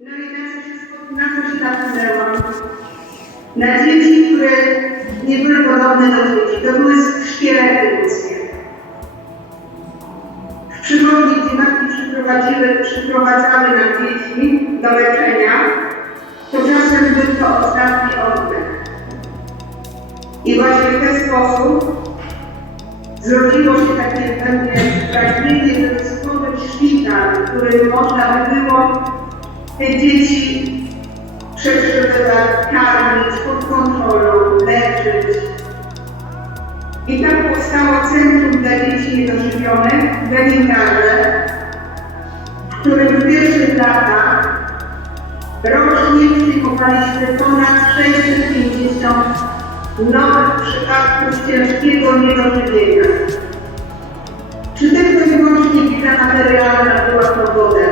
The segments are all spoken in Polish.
No i na co się, na natknęłam? Na dzieci, które nie były podobne do dzieci. To były szkielety ludzkie. W przychodni, gdzie matki przyprowadziły, przyprowadzały nam dzieci do leczenia, to czasem był to ostatni oddech. I właśnie w ten sposób zrodziło się takie pewne pragnienie, żeby stworzyć szpital, w którym można by było te dzieci przetrzymywać, karmić, pod kontrolą, leczyć. I tak powstało Centrum dla Dzieci Niedożywionych w Leningradzie, w którym w pierwszych latach rocznie przyjmowaliśmy ponad 650 nowych przypadków ciężkiego niedożywienia. Czy tylko i wyłącznie bieda materialna była powodem?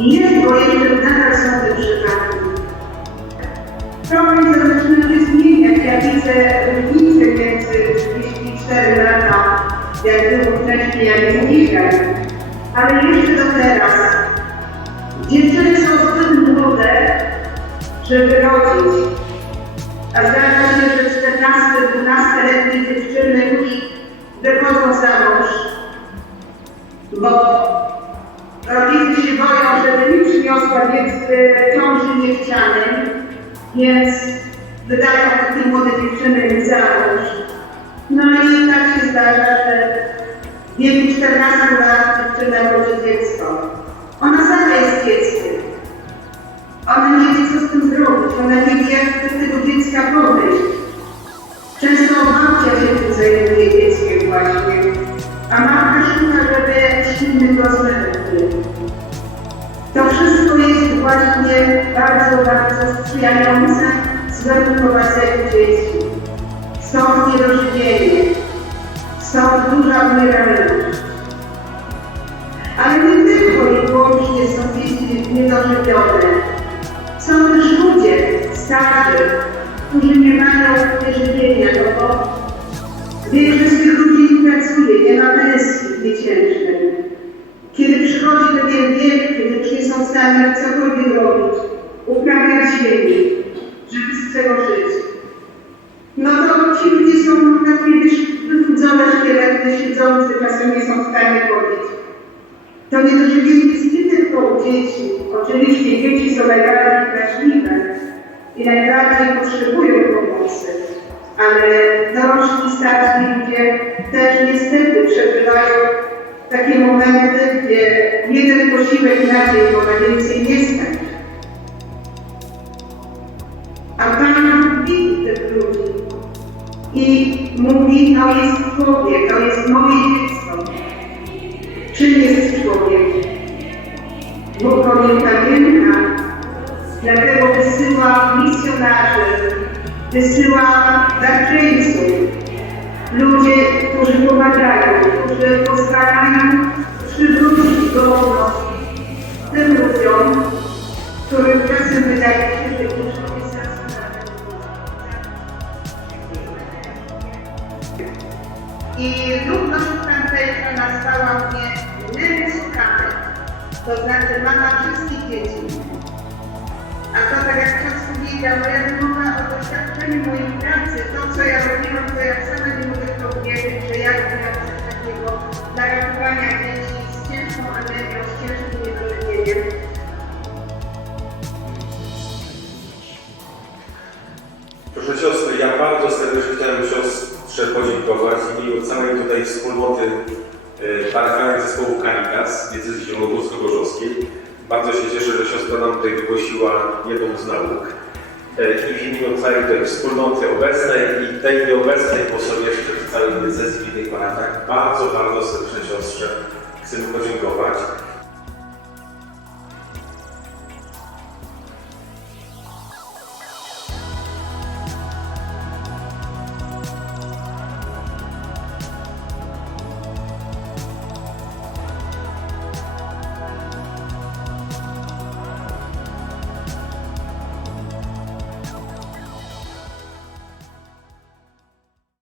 Jest, bo jeszcze nadal są te przypadki. Problem zaczyna się zmieniać. Ja widzę różnicę między 34 lata, jak było wcześniej, jak jest dzisiaj. Ale jeszcze do teraz. Dziewczyny są zbyt młode, żeby rodzić. A zdarza się, że 14-12-letnie dziewczyny wychodzą za mąż, bo nie przyniosła dziecko ciąży niechcianej, więc wydają takie młode dziewczyny za mąż. No i tak się zdarza, że w wieku 14 lat dziewczyna rodzi dziecko. Ona sama jest dzieckiem. Właśnie bardzo, bardzo sprzyjające złemu prowadzeniu dzieci. Stąd niedożywienie, stąd duża umieralność. Ale nie tylko i wyłącznie są dzieci niedożywione. Są też ludzie starzy, którzy nie mają wyżywienia, no bo większość z tych ludzi nie pracuje, nie ma pensji miesięcznej. Kiedy już nie są w stanie cokolwiek robić, uprawiać ziemi, żeby z czego żyć, no to ci ludzie są takie wychudzone szkielety, siedzące, czasem nie są w stanie chodzić. To niedożywienie jest nie tylko u dzieci. Oczywiście dzieci są najbardziej wrażliwe i najbardziej potrzebują pomocy, ale dorośli, starsi ludzie też niestety przeżywają takie momenty, gdzie jeden posiłek na dzień, bo na więcej nie stać. A Pan widzi tych ludzi i mówi, to jest człowiek, to jest moje dziecko. Czym jest człowiek? Bóg pamięta, dlatego wysyła misjonarzy, wysyła darczyńców, nastała mnie nęcukami, to znaczy mama wszystkich dzieci. A to tak jak czas powiedział, moja wymowa o doświadczeniu mojej pracy, to co ja robiłam, to ja sama nie mogę to wierzyć, że ja robiłam coś takiego dla ratowania dzieci z ciężką anemią, z ciężkim niedożywieniem. Proszę siostry, ja bardzo serdecznie chciałem siostrze podziękować w imieniu całej tutaj wspólnoty e, parafialnych zespołów Caritas diecezji zielonogórsko-gorzowskiej. Bardzo się cieszę, że siostra nam tutaj wygłosiła jedną z nauk. E, I w imieniu całej tej wspólnoty obecnej i tej nieobecnej, bo są jeszcze w całej diecezji w innych parafiach, bardzo, bardzo serdecznie siostrze chcemy podziękować.